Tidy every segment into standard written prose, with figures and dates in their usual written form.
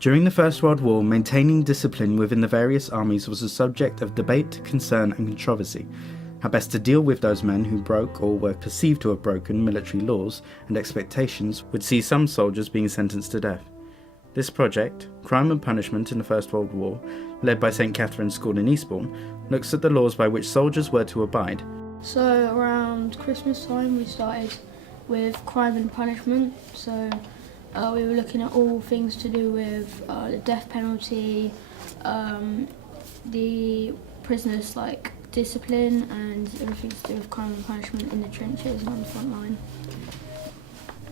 During the First World War, maintaining discipline within the various armies was a subject of debate, concern and controversy. How best to deal with those men who broke or were perceived to have broken military laws and expectations would see some soldiers being sentenced to death. This project, Crime and Punishment in the First World War, led by St Catherine's School in Eastbourne, looks at the laws by which soldiers were to abide. So around Christmas time we started with Crime and Punishment, so we were looking at all things to do with the death penalty, the prisoners' discipline and everything to do with crime and punishment in the trenches and on the front line.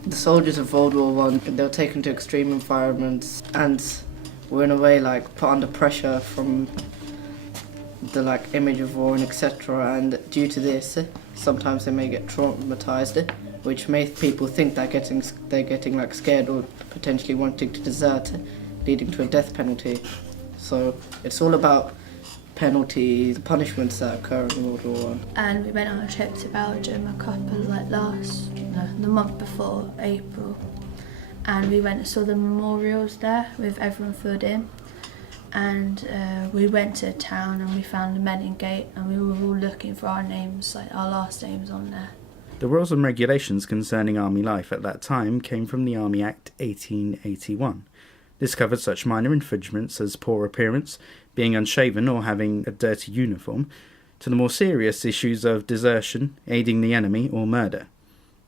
The soldiers of World War I, they were taken to extreme environments and were in a way put under pressure from the image of war and etc. And due to this, sometimes they may get traumatised, which makes people think they're getting scared or potentially wanting to desert, leading to a death penalty. So it's all about penalties, the punishments that occur in World War I. And we went on a trip to Belgium the month before April, and we went and saw the memorials there with everyone filled in, and we went to a town and we found the Menin Gate and we were all looking for our names, our last names on there. The rules and regulations concerning army life at that time came from the Army Act 1881. This covered such minor infringements as poor appearance, being unshaven or having a dirty uniform, to the more serious issues of desertion, aiding the enemy or murder.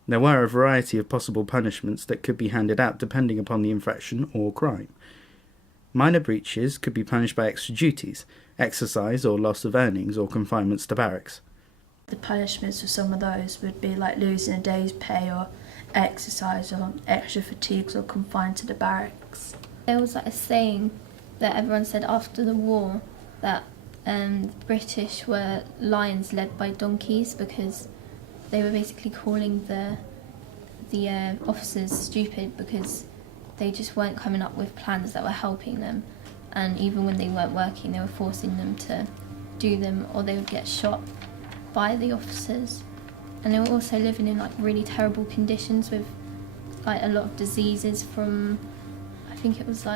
There were a variety of possible punishments that could be handed out depending upon the infraction or crime. Minor breaches could be punished by extra duties, exercise or loss of earnings or confinements to barracks. The punishments for some of those would be losing a day's pay or exercise or extra fatigues or confined to the barracks. There was a saying that everyone said after the war that the British were lions led by donkeys, because they were basically calling the officers stupid because they just weren't coming up with plans that were helping them, and even when they weren't working they were forcing them to do them or they would get shot by the officers. And they were also living in really terrible conditions with a lot of diseases from, I think it was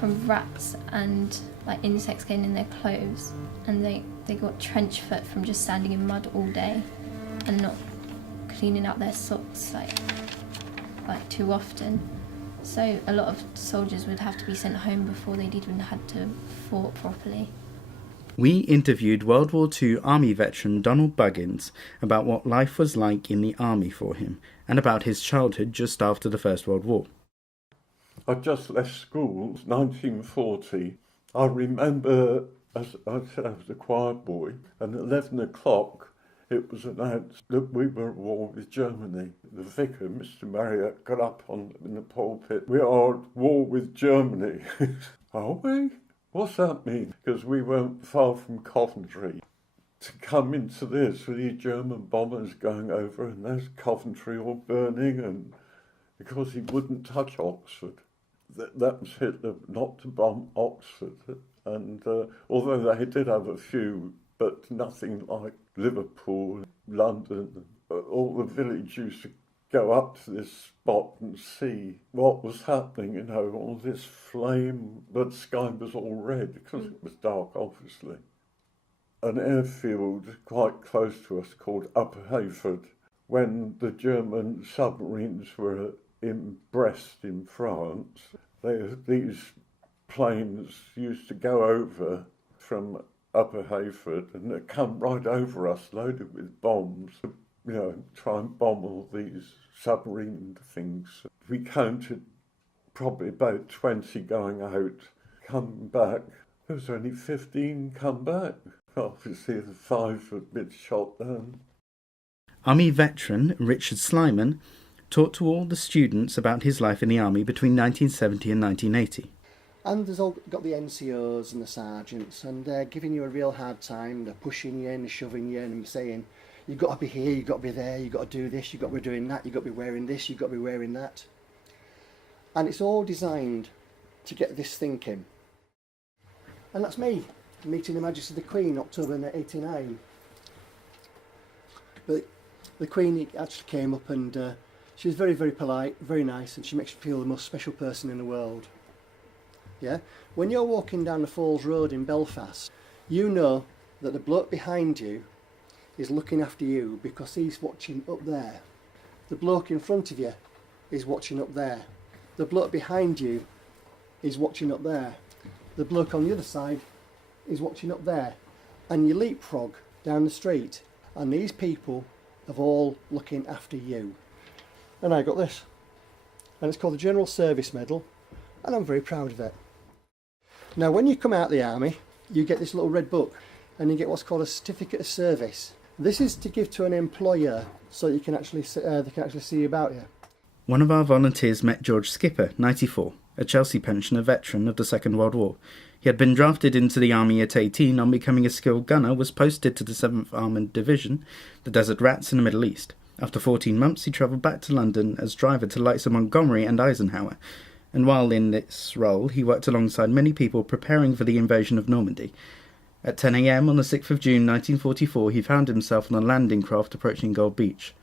from rats and insects getting in their clothes, and they got trench foot from just standing in mud all day and not cleaning out their socks too often. So a lot of soldiers would have to be sent home before they'd even had to fought properly. We interviewed World War II Army veteran Donald Buggins about what life was like in the army for him and about his childhood just after the First World War. I just left school, 1940. I remember, as I said, I was a choir boy, and at 11 o'clock it was announced that we were at war with Germany. The vicar, Mr. Marriott, got up in the pulpit. We are at war with Germany. Are we? What's that mean? Because we weren't far from Coventry. To come into this with these German bombers going over, and there's Coventry all burning, and because he wouldn't touch Oxford. That was Hitler, not to bomb Oxford. And although they did have a few, but nothing like Liverpool, London. All the village used to go up to this spot and see what was happening, all this flame. The sky was all red because it was dark, obviously. An airfield quite close to us called Upper Hayford, when the German submarines were in Brest in France, these planes used to go over from Upper Hayford and they'd come right over us loaded with bombs, try and bomb all these submarine things. We counted probably about 20 going out, coming back. There was only 15 come back. Obviously the 5 had been shot down. Army veteran Richard Slyman talked to all the students about his life in the army between 1970 and 1980. And there's all got the NCOs and the sergeants, and they're giving you a real hard time. They're pushing you and shoving you and saying, you've got to be here, you've got to be there, you've got to do this, you've got to be doing that, you've got to be wearing this, you've got to be wearing that. And it's all designed to get this thinking. And that's me, meeting Her Majesty the Queen, October 1989. But the Queen actually came up and she was very, very polite, very nice, and she makes you feel the most special person in the world. yeah? When you're walking down the Falls Road in Belfast, you know that the bloke behind you is looking after you because he's watching up there. The bloke in front of you is watching up there. The bloke behind you is watching up there. The bloke on the other side is watching up there. And you leapfrog down the street, and these people are all looking after you. And I got this, and it's called the General Service Medal, and I'm very proud of it. Now when you come out of the army, you get this little red book, and you get what's called a Certificate of Service. This is to give to an employer so you can actually they can actually see about you. One of our volunteers met George Skipper, 94, a Chelsea pensioner veteran of the Second World War. He had been drafted into the army at 18 on becoming a skilled gunner, was posted to the 7th Armoured Division, the Desert Rats in the Middle East. After 14 months, he travelled back to London as driver to Lights of Montgomery and Eisenhower, and while in this role, he worked alongside many people preparing for the invasion of Normandy. At 10 a.m. on the 6th of June 1944, he found himself on a landing craft approaching Gold Beach.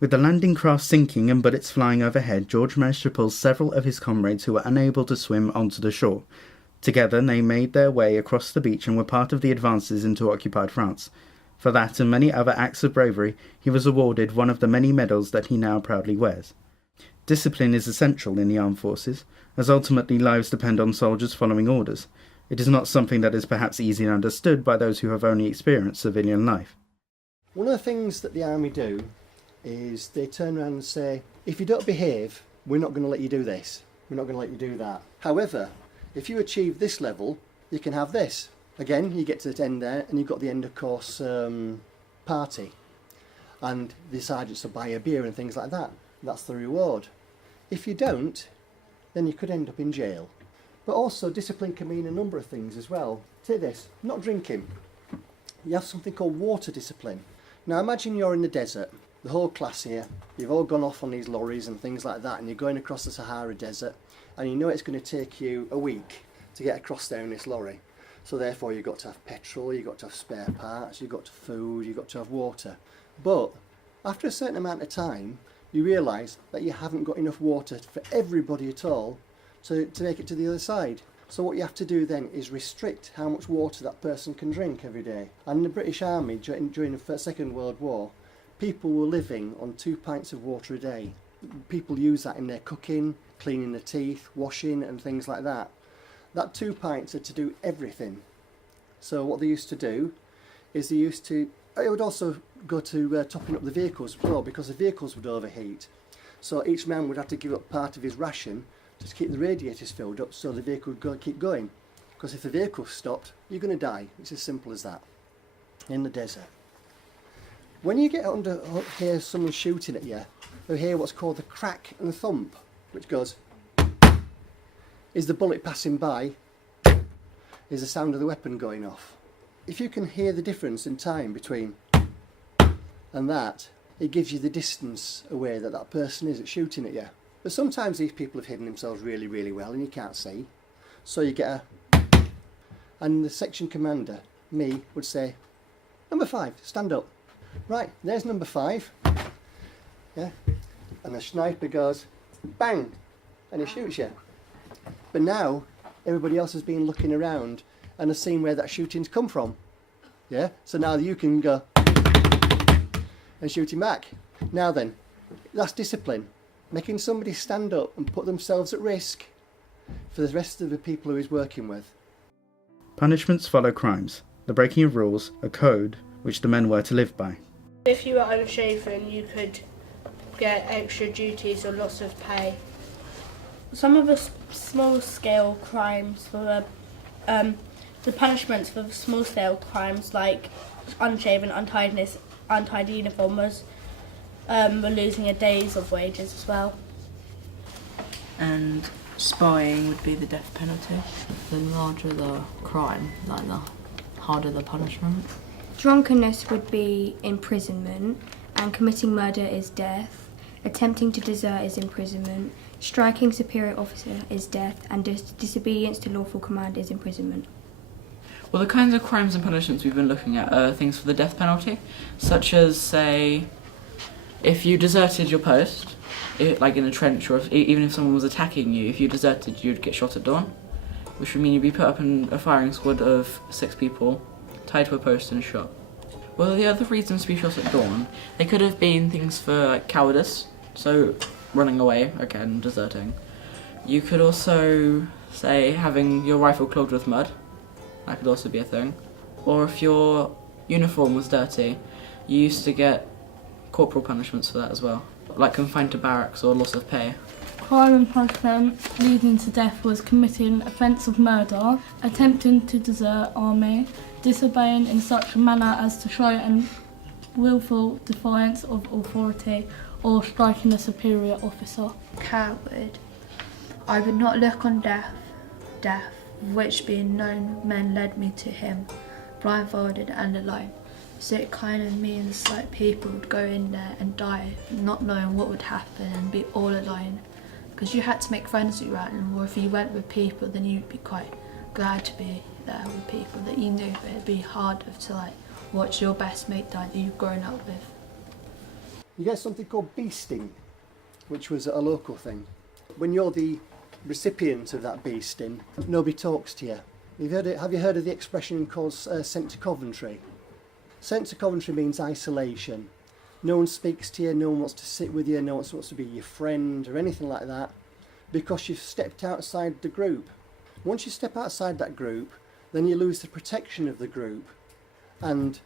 With the landing craft sinking and bullets flying overhead, George managed to pull several of his comrades who were unable to swim onto the shore. Together, they made their way across the beach and were part of the advances into occupied France. For that and many other acts of bravery, he was awarded one of the many medals that he now proudly wears. Discipline is essential in the armed forces, as ultimately lives depend on soldiers following orders. It is not something that is perhaps easily understood by those who have only experienced civilian life. One of the things that the army do is they turn around and say, if you don't behave, we're not going to let you do this, we're not going to let you do that. However, if you achieve this level, you can have this. Again, you get to the end there and you've got the end of course party, and the sergeants will buy a beer and things like that. That's the reward. If you don't, then you could end up in jail. But also discipline can mean a number of things as well. Take this, not drinking. You have something called water discipline. Now imagine you're in the desert, the whole class here, you've all gone off on these lorries and things like that, and you're going across the Sahara Desert, and you know it's going to take you a week to get across there in this lorry. So therefore you've got to have petrol, you've got to have spare parts, you've got to food, you've got to have water. But after a certain amount of time, you realise that you haven't got enough water for everybody at all to make it to the other side. So what you have to do then is restrict how much water that person can drink every day. And in the British Army during the Second World War, people were living on 2 pints of water a day. People use that in their cooking, cleaning their teeth, washing and things like that. That 2 pints are to do everything. So what they used to do is it would also go to topping up the vehicles as well, because the vehicles would overheat. So each man would have to give up part of his ration to keep the radiators filled up so the vehicle would keep going. Because if the vehicle stopped, you're going to die. It's as simple as that. In the desert. When you get hear someone shooting at you, you'll hear what's called the crack and the thump, which goes, is the bullet passing by, is the sound of the weapon going off. If you can hear the difference in time between and that, it gives you the distance away that person is that's shooting at you. But sometimes these people have hidden themselves really, really well and you can't see. So you get and the section commander, me, would say, number 5, stand up. Right, there's number 5. Yeah, and the sniper goes, bang, and he shoots you. But now, everybody else has been looking around and has seen where that shooting's come from. Yeah, so now you can go and shoot him back. Now then, that's discipline. Making somebody stand up and put themselves at risk for the rest of the people who he's working with. Punishments follow crimes. The breaking of rules, a code which the men were to live by. If you were unshaven, you could get extra duties or loss of pay. Some of the small-scale crimes were the punishments for small-scale crimes like unshaven, untidiness, untidy uniform were losing a day's of wages as well. And spying would be the death penalty. The larger the crime, like the harder the punishment. Drunkenness would be imprisonment, and committing murder is death. Attempting to desert is imprisonment. Striking superior officer is death, and disobedience to lawful command is imprisonment. Well, the kinds of crimes and punishments we've been looking at are things for the death penalty, such as, say, if you deserted your post, like in a trench, or even if someone was attacking you, if you deserted, you'd get shot at dawn. which would mean you'd be put up in a firing squad of 6 people, tied to a post and shot. Well, the other reasons to be shot at dawn, they could have been things for like, cowardice, so running away, again, deserting. You could also say having your rifle clogged with mud, that could also be a thing. Or if your uniform was dirty, you used to get corporal punishments for that as well, like confined to barracks or loss of pay. Crime and punishment leading to death was committing offence of murder, attempting to desert army, disobeying in such a manner as to show an willful defiance of authority, or striking a superior officer. Coward. I would not look on death, which being known men led me to him, blindfolded and alone. So it kind of means like people would go in there and die, not knowing what would happen and be all alone. Because you had to make friends with you, right? Or if you went with people, then you'd be quite glad to be there with people that you knew, but it'd be harder to like watch your best mate die that you've grown up with. You get something called beasting, which was a local thing. When you're the recipient of that beasting, nobody talks to you. Have you heard of the expression called sent to Coventry? Sent to Coventry means isolation. No one speaks to you, no one wants to sit with you, no one wants to be your friend or anything like that, because you've stepped outside the group. Once you step outside that group, then you lose the protection of the group, and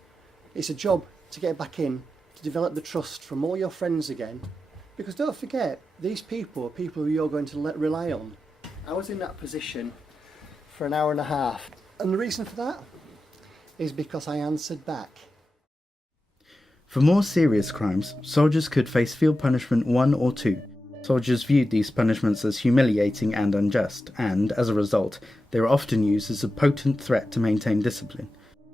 it's a job to get back in, to develop the trust from all your friends again, because don't forget, these people are people who you're going to rely on. I was in that position for an hour and a half, and the reason for that is because I answered back. For more serious crimes, soldiers could face field punishment 1 or 2. Soldiers viewed these punishments as humiliating and unjust, and, as a result, they were often used as a potent threat to maintain discipline.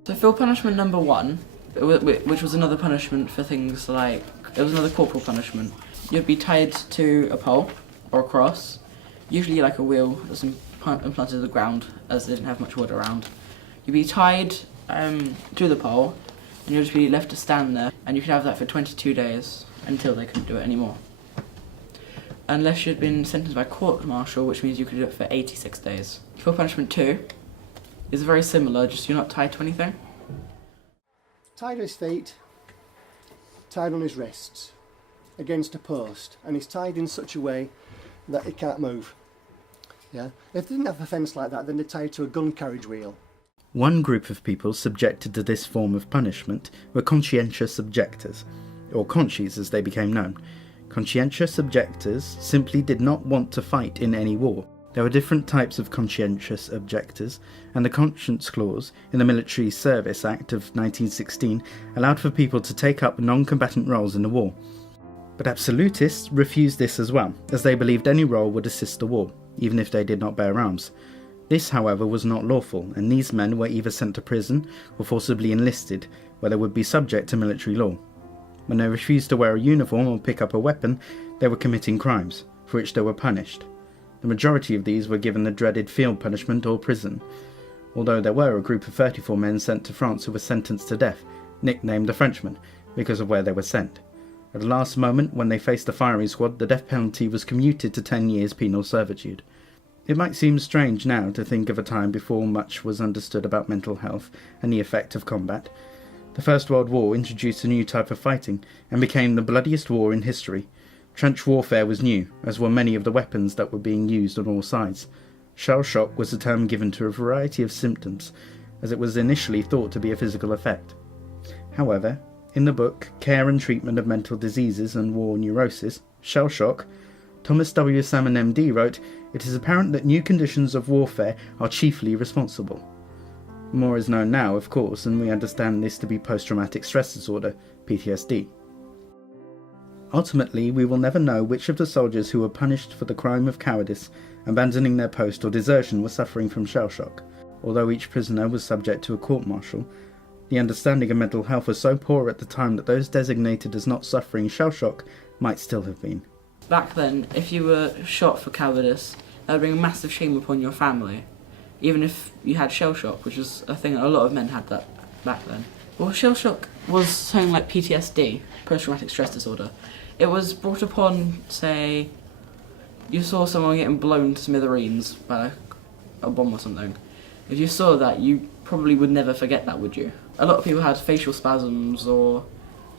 So field punishment number 1, which was another punishment for things like, it was another corporal punishment. You'd be tied to a pole or a cross, usually like a wheel that's implanted to the ground, as they didn't have much wood around. You'd be tied to the pole, and you'd just be left to stand there, and you could have that for 22 days until they couldn't do it anymore. Unless you'd been sentenced by court-martial, which means you could do it for 86 days. Field punishment 2 is very similar, just you're not tied to anything. Tied on his feet, tied on his wrists, against a post, and he's tied in such a way that he can't move. Yeah? If they didn't have a fence like that, then they're tied to a gun carriage wheel. One group of people subjected to this form of punishment were conscientious objectors, or conchies as they became known. Conscientious objectors simply did not want to fight in any war. There were different types of conscientious objectors, and the Conscience Clause in the Military Service Act of 1916 allowed for people to take up non-combatant roles in the war. But absolutists refused this as well, as they believed any role would assist the war, even if they did not bear arms. This, however, was not lawful, and these men were either sent to prison or forcibly enlisted, where they would be subject to military law. When they refused to wear a uniform or pick up a weapon, they were committing crimes, for which they were punished. The majority of these were given the dreaded field punishment or prison, although there were a group of 34 men sent to France who were sentenced to death, nicknamed the Frenchmen, because of where they were sent. At the last moment, when they faced the firing squad, the death penalty was commuted to 10 years penal servitude. It might seem strange now to think of a time before much was understood about mental health and the effect of combat. The First World War introduced a new type of fighting and became the bloodiest war in history. Trench warfare was new, as were many of the weapons that were being used on all sides. Shell shock was a term given to a variety of symptoms, as it was initially thought to be a physical effect. However, in the book Care and Treatment of Mental Diseases and War Neurosis, Shell Shock, Thomas W. Salmon MD wrote, "It is apparent that new conditions of warfare are chiefly responsible." More is known now, of course, and we understand this to be post-traumatic stress disorder, PTSD. Ultimately, we will never know which of the soldiers who were punished for the crime of cowardice, abandoning their post or desertion were suffering from shell shock. Although each prisoner was subject to a court-martial, the understanding of mental health was so poor at the time that those designated as not suffering shell shock might still have been. Back then, if you were shot for cowardice, that would bring a massive shame upon your family, even if you had shell shock, which is a thing a lot of men had that back then. Well, shell shock was something like PTSD, post-traumatic stress disorder. It was brought upon, say, you saw someone getting blown to smithereens by a bomb or something, if you saw that, you probably would never forget that, would you? A lot of people had facial spasms or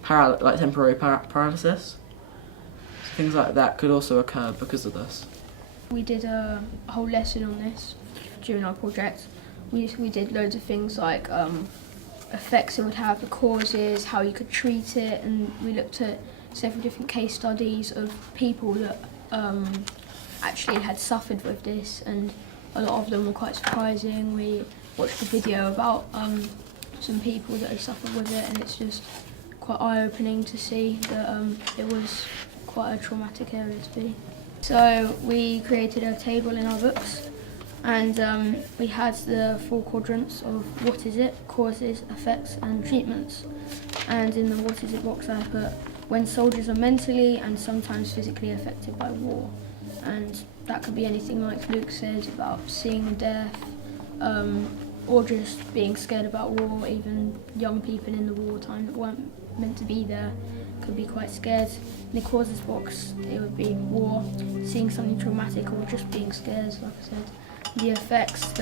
temporary paralysis. So things like that could also occur because of this. We did a whole lesson on this during our project. We did loads of things like effects it would have, the causes, how you could treat it, and we looked at several different case studies of people that actually had suffered with this, and a lot of them were quite surprising. We watched a video about some people that had suffered with it, and it's just quite eye-opening to see that it was quite a traumatic area to be. So we created a table in our books, and we had the 4 quadrants of what is it, causes, effects and treatments. And in the what is it box I put when soldiers are mentally and sometimes physically affected by war. And that could be anything like Luke said about seeing death, or just being scared about war. Even young people in the wartime that weren't meant to be there could be quite scared. In the causes box it would be war, seeing something traumatic, or just being scared, like I said. The effects,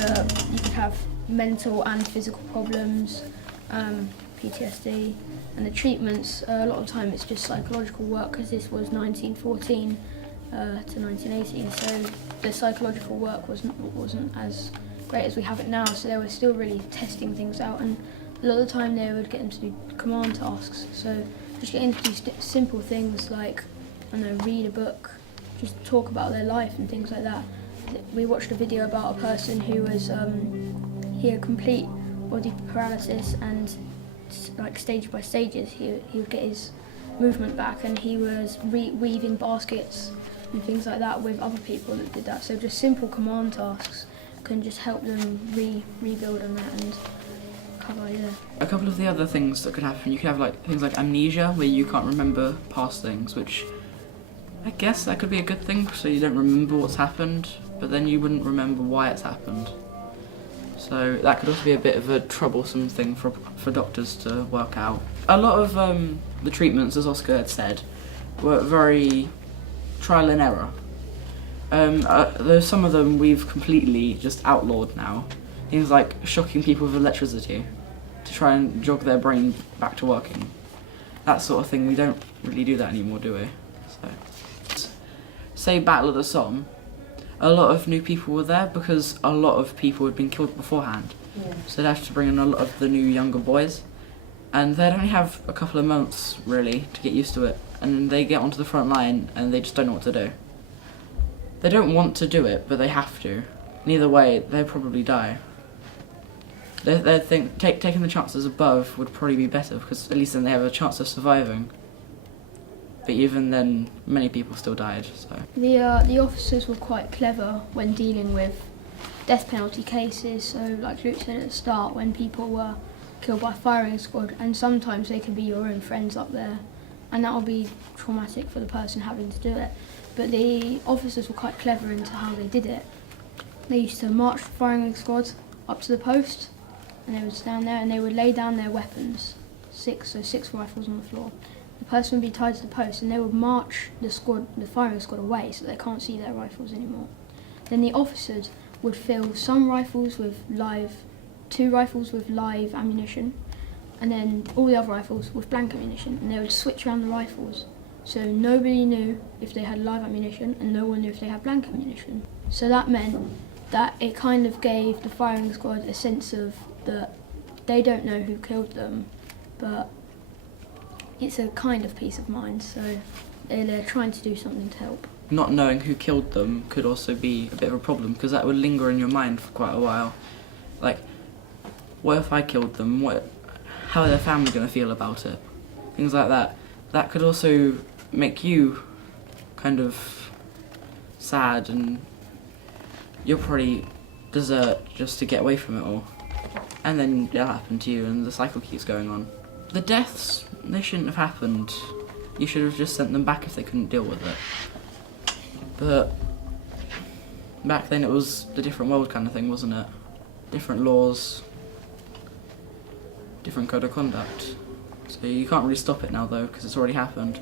you could have mental and physical problems, PTSD, and the treatments, a lot of the time it's just psychological work, because this was 1914 to 1918, so the psychological work wasn't as great as we have it now, so they were still really testing things out, and a lot of the time they would get them to do command tasks, so just getting them to do simple things like, I don't know, read a book, just talk about their life and things like that. We watched a video about a person who was, he had complete body paralysis, and like stage by stages he would get his movement back, and he was weaving baskets and things like that with other people that did that. So just simple command tasks can just help them rebuild on that and cover, yeah. A couple of the other things that could happen, you could have like things like amnesia, where you can't remember past things, which I guess that could be a good thing, so you don't remember what's happened, but then you wouldn't remember why it's happened. So that could also be a bit of a troublesome thing for doctors to work out. A lot of the treatments, as Oscar had said, were very trial and error. There's some of them we've completely just outlawed now. Things like shocking people with electricity to try and jog their brain back to working. That sort of thing, we don't really do that anymore, do we? So, say Battle of the Somme, a lot of new people were there because a lot of people had been killed beforehand. Yeah. So they'd have to bring in a lot of the new younger boys, and they'd only have a couple of months really to get used to it, and they get onto the front line and they just don't know what to do. They don't want to do it, but they have to. And either way, they'll probably die. They think taking the chances above would probably be better, because at least then they have a chance of surviving. But even then, many people still died. So the officers were quite clever when dealing with death penalty cases. So, like Luke said at the start, when people were killed by firing squad, and sometimes they can be your own friends up there, and that will be traumatic for the person having to do it. But the officers were quite clever into how they did it. They used to march the firing squad up to the post, and they would stand there and they would lay down their weapons, 6 rifles on the floor. The person would be tied to the post, and they would march the firing squad away so they can't see their rifles anymore. Then the officers would fill some rifles with 2 rifles with live ammunition, and then all the other rifles with blank ammunition, and they would switch around the rifles. So nobody knew if they had live ammunition, and no one knew if they had blank ammunition. So that meant that it kind of gave the firing squad a sense of that they don't know who killed them, but it's a kind of peace of mind, so they're trying to do something to help. Not knowing who killed them could also be a bit of a problem, because that would linger in your mind for quite a while. Like, what if I killed them? How are their family going to feel about it? Things like that. That could also make you kind of sad, and you'll probably desert just to get away from it all. And then it'll happen to you, and the cycle keeps going on. The deaths, they shouldn't have happened. You should have just sent them back if they couldn't deal with it. But back then it was the different world kind of thing, wasn't it? Different laws, different code of conduct. So you can't really stop it now though, because it's already happened.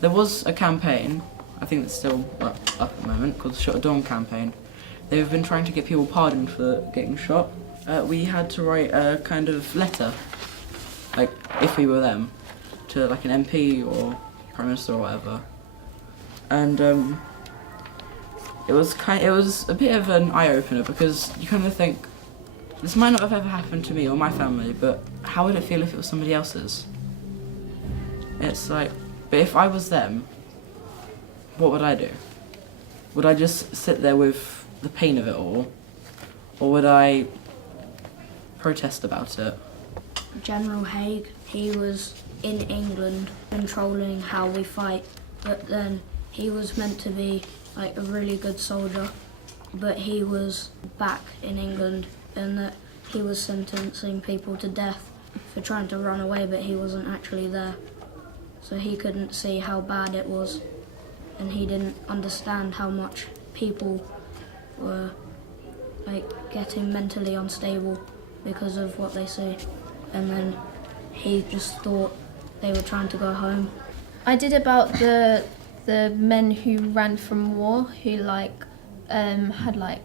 There was a campaign, I think it's still up at the moment, called the Shut at Dawn campaign. they've been trying to get people pardoned for getting shot. We had to write a kind of letter, like if we were them, to like an MP or Prime Minister or whatever. And it was a bit of an eye-opener, because you kind of think, this might not have ever happened to me or my family, but how would it feel if it was somebody else's? It's like, but if I was them, what would I do? Would I just sit there with the pain of it all? Or would I protest about it? General Haig, he was in England controlling how we fight, but then he was meant to be like a really good soldier, but he was back in England, and that he was sentencing people to death for trying to run away, but he wasn't actually there. So he couldn't see how bad it was, and he didn't understand how much people were like getting mentally unstable because of what they see. And then he just thought they were trying to go home. I did about the men who ran from war, who had like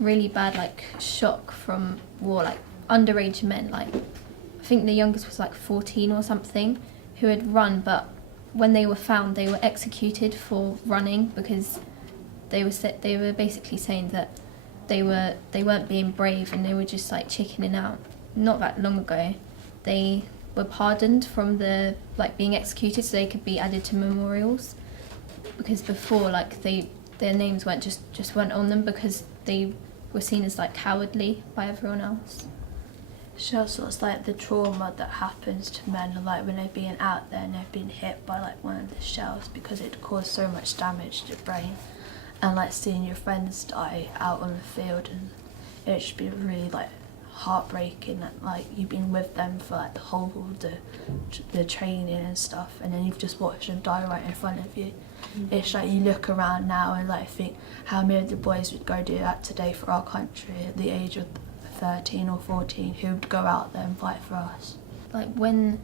really bad like shock from war, like underage men, like I think the youngest was like 14 or something, who had run, but when they were found they were executed for running, because they were basically saying that they weren't being brave and they were just like chickening out. Not that long ago they were pardoned from the being executed, so they could be added to memorials, because before their names weren't on them because they were seen as like cowardly by everyone else. Shows what's like the trauma that happens to men, like when they're being out there and they've been hit by like one of the shells, because it caused so much damage to the brain, and like seeing your friends die out on the field, and it should be really like heartbreaking that like you've been with them for like the whole of the training and stuff, and then you've just watched them die right in front of you. It's like you look around now and like think how many of the boys would go do that today for our country at the age of 13 or 14, who would go out there and fight for us. Like when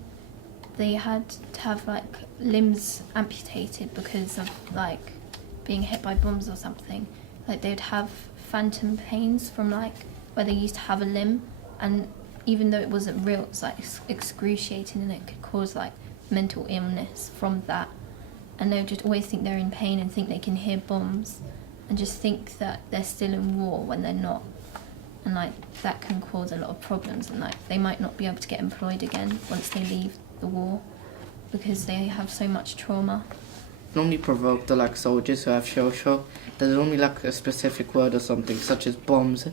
they had to have like limbs amputated because of like being hit by bombs or something, like they'd have phantom pains from like where they used to have a limb, and even though it wasn't real, it was like excruciating, and it could cause like mental illness from that. And they would just always think they're in pain and think they can hear bombs and just think that they're still in war when they're not. And like that can cause a lot of problems, and like they might not be able to get employed again once they leave the war because they have so much trauma. Normally provoke the like soldiers who have shell shock. There's only like a specific word or something, such as bombs,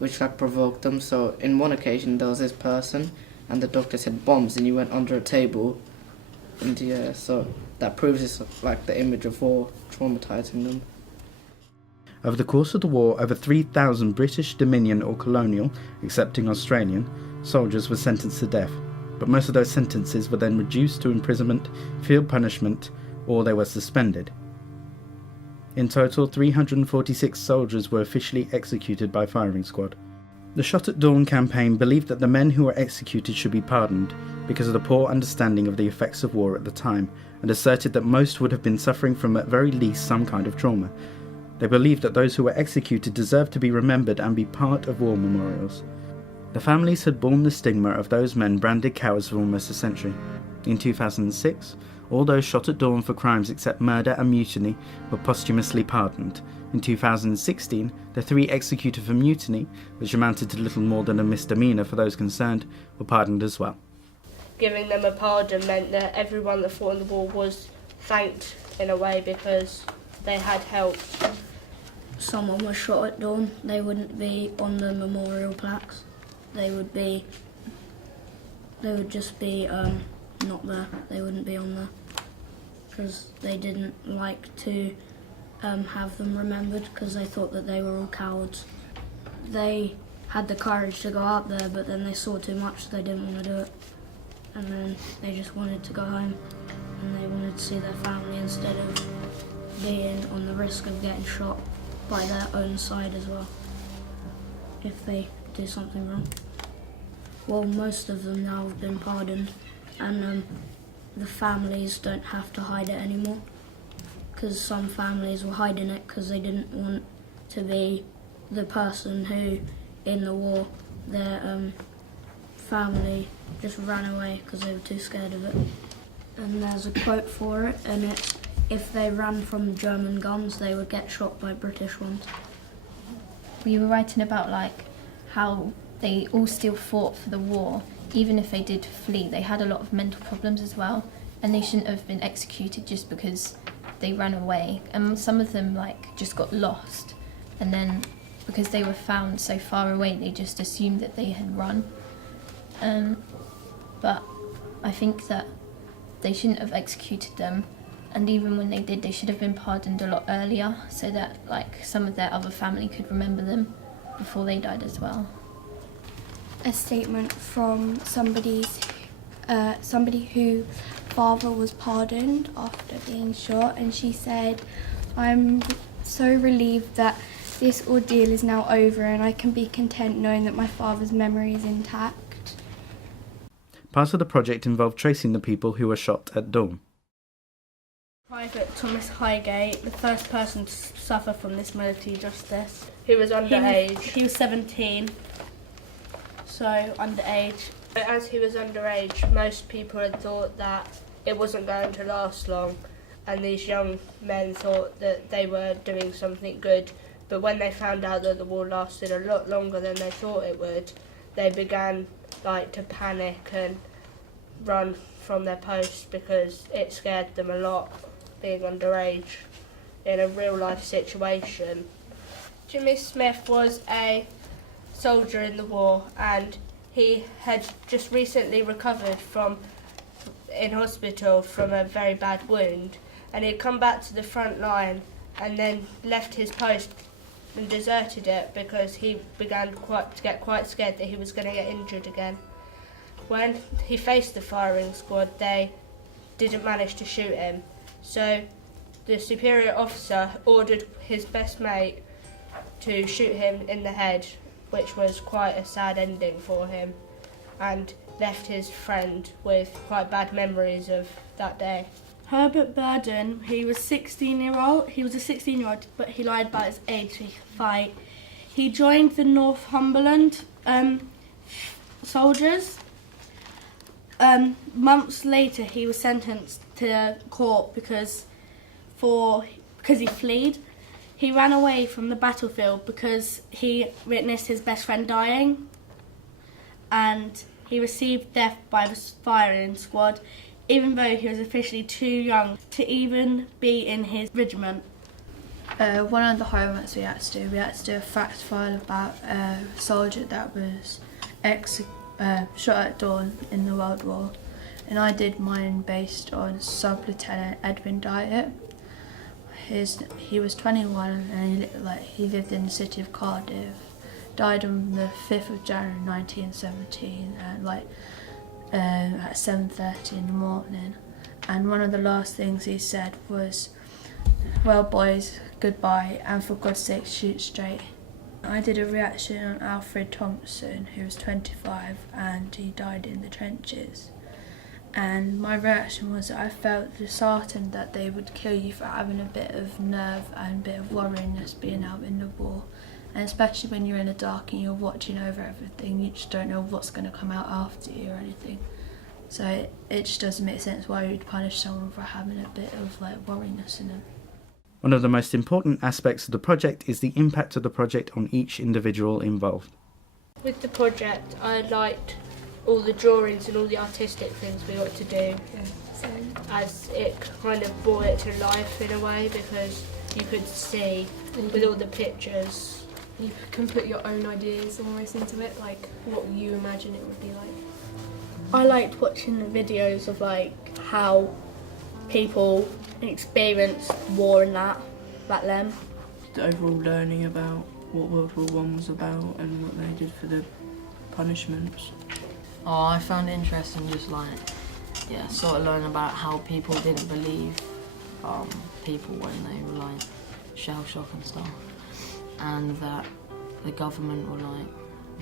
which like provoke them. So in one occasion there was this person and the doctor said bombs and he went under a table, and yeah, so that proves it's like the image of war traumatizing them. Over the course of the war, over 3,000 British, Dominion or colonial, excepting Australian, soldiers were sentenced to death, but most of those sentences were then reduced to imprisonment, field punishment, or they were suspended. In total, 346 soldiers were officially executed by firing squad. The Shot at Dawn campaign believed that the men who were executed should be pardoned because of the poor understanding of the effects of war at the time, and asserted that most would have been suffering from at very least some kind of trauma. They believed that those who were executed deserved to be remembered and be part of war memorials. The families had borne the stigma of those men branded cowards for almost a century. In 2006, all those shot at dawn for crimes except murder and mutiny were posthumously pardoned. In 2016, the 3 executed for mutiny, which amounted to little more than a misdemeanour for those concerned, were pardoned as well. Giving them a pardon meant that everyone that fought in the war was thanked in a way because they had helped. Someone was shot at dawn, they wouldn't be on the memorial plaques. They would just be not there. They wouldn't be on there because they didn't like to have them remembered, because they thought that they were all cowards. They had the courage to go out there, but then they saw too much, so they didn't want to do it. And then they just wanted to go home, and they wanted to see their family instead of being on the risk of getting shot by their own side as well if they do something wrong. Well, most of them now have been pardoned, and the families don't have to hide it anymore, because some families were hiding it because they didn't want to be the person who, in the war, their family just ran away because they were too scared of it. And there's a quote for it, and it's, if they ran from German guns, they would get shot by British ones. We were writing about like how they all still fought for the war, even if they did flee. They had a lot of mental problems as well, and they shouldn't have been executed just because they ran away. And some of them like just got lost, and then because they were found so far away, they just assumed that they had run. But I think that they shouldn't have executed them, and even when they did, they should have been pardoned a lot earlier, so that like some of their other family could remember them before they died as well. A statement from somebody who father was pardoned after being shot, and she said, "I'm so relieved that this ordeal is now over and I can be content knowing that my father's memory is intact." Part of the project involved tracing the people who were shot at dawn. Private Thomas Highgate, the first person to suffer from this military justice. He was underage. He was 17, so underage. As he was underage, most people had thought that it wasn't going to last long, and these young men thought that they were doing something good. But when they found out that the war lasted a lot longer than they thought it would, they began to panic and run from their posts because it scared them a lot, being underage in a real life situation. Jimmy Smith was a soldier in the war, and he had just recently recovered in hospital from a very bad wound, and he'd come back to the front line and then left his post and deserted it because he began to get quite scared that he was going to get injured again. When he faced the firing squad, they didn't manage to shoot him, so the superior officer ordered his best mate to shoot him in the head, which was quite a sad ending for him, and left his friend with quite bad memories of that day. Herbert Burden, he was a 16-year-old, but he lied about his age to fight. He joined the Northumberland soldiers. Months later, he was sentenced to court because he fled. He ran away from the battlefield because he witnessed his best friend dying, and he received death by the firing squad, even though he was officially too young to even be in his regiment. One of the homeworks we had to do a fact file about a soldier that was shot at dawn in the World War, and I did mine based on Sub-Lieutenant Edwin Dyatt. He was 21 and he lived in the city of Cardiff. Died on the 5th of January 1917 at 7:30 in the morning. And one of the last things he said was, "Well boys, goodbye, and for God's sake shoot straight." I did a reaction on Alfred Thompson, who was 25 and he died in the trenches. And my reaction was that I felt disheartened that they would kill you for having a bit of nerve and a bit of worryingness being out in the war. And especially when you're in the dark and you're watching over everything, you just don't know what's going to come out after you or anything. So it just doesn't make sense why you'd punish someone for having a bit of worryingness in them. One of the most important aspects of the project is the impact of the project on each individual involved. With the project, I liked all the drawings and all the artistic things we got to do, as it kind of brought it to life in a way, because you could see with all the pictures. You can put your own ideas almost into it, like what you imagine it would be like. I liked watching the videos of how people experienced war and that back then. The overall learning about what World War I was about and what they did for the punishments. Oh, I found it interesting just sort of learning about how people didn't believe people when they were shell shock and stuff, and that the government were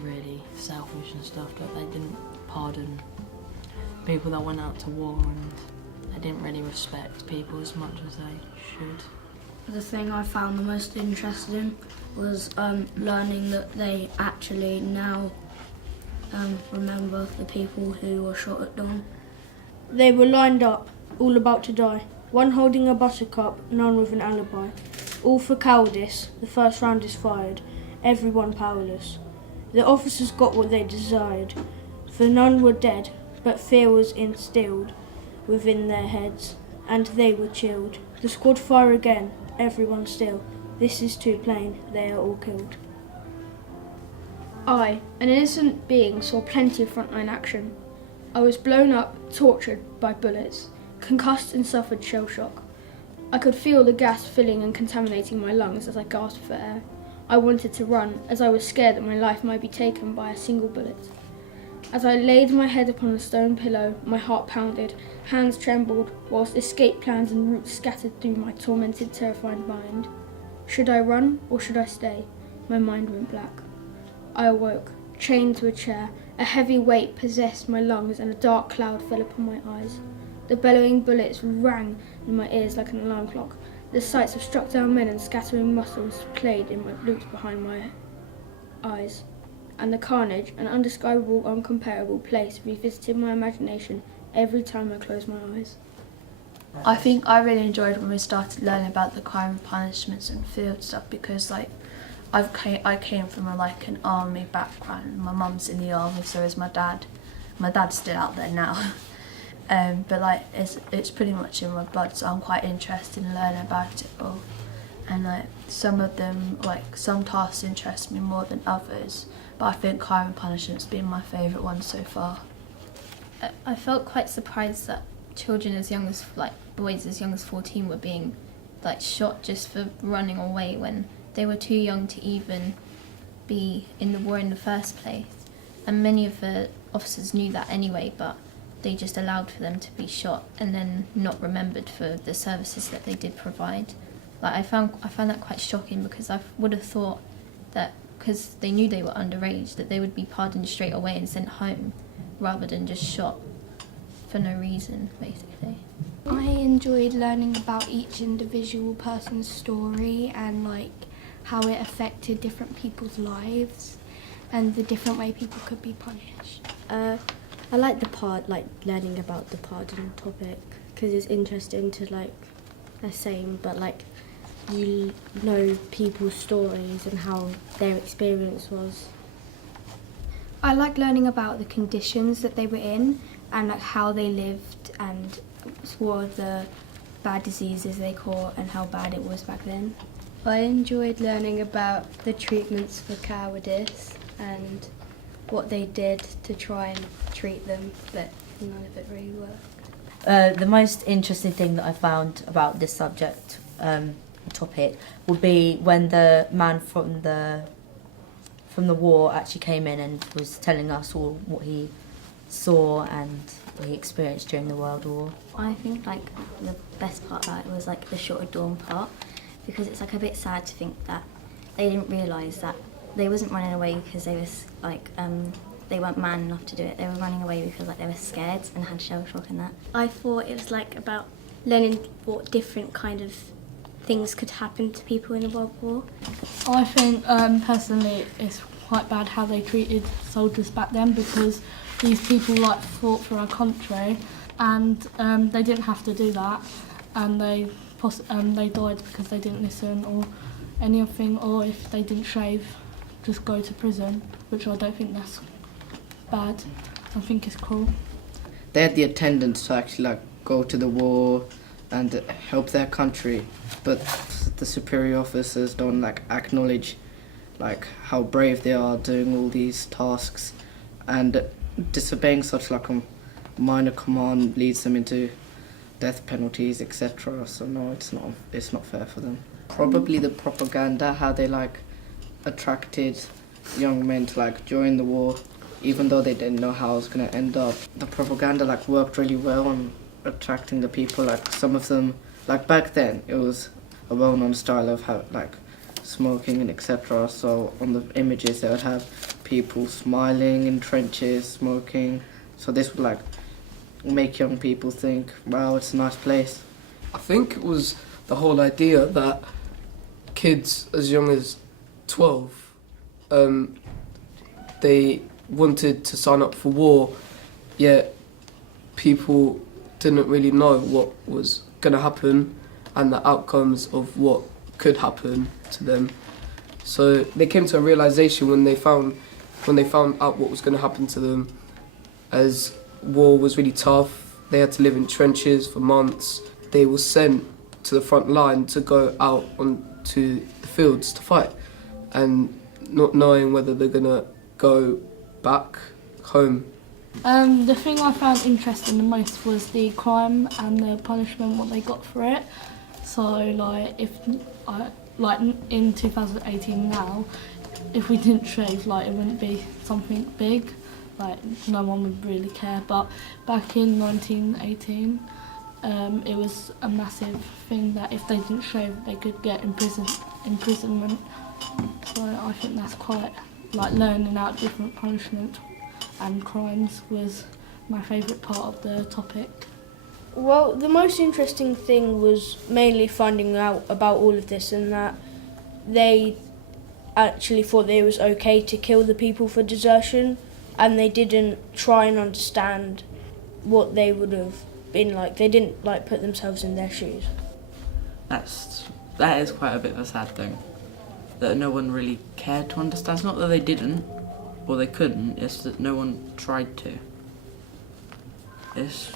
really selfish and stuff, that they didn't pardon people that went out to war, and they didn't really respect people as much as they should. The thing I found the most interesting was learning that they actually now remember the people who were shot at dawn. They were lined up, all about to die. One holding a buttercup, none with an alibi. All for cowardice, the first round is fired, everyone powerless. The officers got what they desired, for none were dead, but fear was instilled within their heads, and they were chilled. The squad fire again, everyone still. This is too plain, they are all killed. I, an innocent being, saw plenty of frontline action. I was blown up, tortured by bullets, concussed and suffered shell shock. I could feel the gas filling and contaminating my lungs as I gasped for air. I wanted to run, as I was scared that my life might be taken by a single bullet. As I laid my head upon a stone pillow, my heart pounded, hands trembled, whilst escape plans and routes scattered through my tormented, terrified mind. Should I run, or should I stay? My mind went black. I awoke, chained to a chair. A heavy weight possessed my lungs, and a dark cloud fell upon my eyes. The bellowing bullets rang in my ears like an alarm clock. The sights of struck down men and scattering muscles played in my loops behind my eyes. And the carnage, an undescribable, uncomparable place, revisited my imagination every time I closed my eyes. I think I really enjoyed when we started learning about the crime and punishments and field stuff, because I came from an army background. My mum's in the army, so is my dad. My dad's still out there now. But it's pretty much in my blood, so I'm quite interested in learning about it all. And some of them, some tasks interest me more than others, but I think crime and punishment's been my favourite one so far. I felt quite surprised that children as young as, boys as young as 14 were being, shot just for running away when they were too young to even be in the war in the first place. And many of the officers knew that anyway, but they just allowed for them to be shot and then not remembered for the services that they did provide. I found that quite shocking, because I would have thought that because they knew they were underage, that they would be pardoned straight away and sent home rather than just shot for no reason, basically. I enjoyed learning about each individual person's story and how it affected different people's lives and the different way people could be punished. I like the part, learning about the pardon topic, because it's interesting to the same, but you know people's stories and how their experience was. I like learning about the conditions that they were in and how they lived and what the bad diseases they caught and how bad it was back then. I enjoyed learning about the treatments for cowardice and what they did to try and treat them, but none of it really worked. The most interesting thing that I found about this subject topic would be when the man from the war actually came in and was telling us all what he saw and what he experienced during the World War. I think the best part about it was the shot at dawn part, because it's a bit sad to think that they didn't realise that they wasn't running away because they was they weren't man enough to do it. They were running away because they were scared and had shell shock and that. I thought it was about learning what different kind of things could happen to people in the World War. I think personally it's quite bad how they treated soldiers back then, because these people fought for our country and they didn't have to do that, and they died because they didn't listen or anything, or if they didn't shave, just go to prison, which I don't think that's bad. I think it's cruel. They had the attendance to actually go to the war and help their country, but the superior officers don't acknowledge how brave they are doing all these tasks, and disobeying such a minor command leads them into death penalties, etc. So no, it's not fair for them. Probably the propaganda, how they attracted young men to join the war, even though they didn't know how it was going to end up. The propaganda worked really well on attracting the people. Some of them, back then, it was a well-known style of how smoking and etc. So on the images they would have people smiling in trenches, smoking. So this would make young people think, wow, it's a nice place. I think it was the whole idea that kids as young as 12, they wanted to sign up for war, yet people didn't really know what was going to happen and the outcomes of what could happen to them. So they came to a realization when they found out what was going to happen to them, as war was really tough. They had to live in trenches for months. They were sent to the front line to go out onto the fields to fight, and not knowing whether they're going to go back home. The thing I found interesting the most was the crime and the punishment, what they got for it. So, like in 2018 now, if we didn't shave, it wouldn't be something big. No one would really care. But back in 1918, it was a massive thing that if they didn't shave, they could get imprisonment. So I think that's quite, learning out different punishments and crimes was my favourite part of the topic. Well, the most interesting thing was mainly finding out about all of this, and that they actually thought that it was okay to kill the people for desertion, and they didn't try and understand what they would have been like. They didn't put themselves in their shoes. That is quite a bit of a sad thing, that no one really cared to understand. It's not that they didn't or they couldn't, it's that no one tried to. It's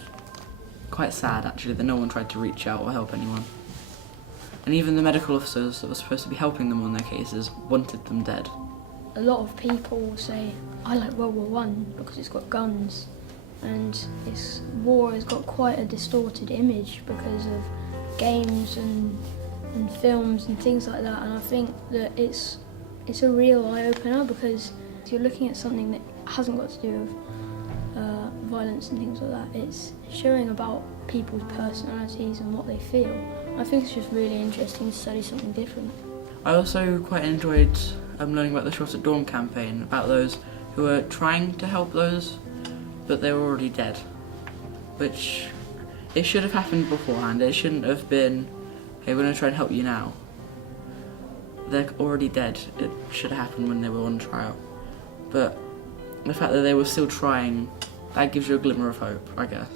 quite sad actually that no one tried to reach out or help anyone. And even the medical officers that were supposed to be helping them on their cases wanted them dead. A lot of people will say, I like World War I because it's got guns, and war has got quite a distorted image because of games and films and things like that, and I think that it's a real eye-opener, because you're looking at something that hasn't got to do with violence and things like that. It's showing about people's personalities and what they feel. I think it's just really interesting to study something different. I also quite enjoyed learning about the Shot at Dawn campaign, about those who were trying to help those, but they were already dead. Which, it should have happened beforehand. It shouldn't have been, hey, we're going to try and help you now. They're already dead. It should have happened when they were on trial. But the fact that they were still trying, that gives you a glimmer of hope, I guess.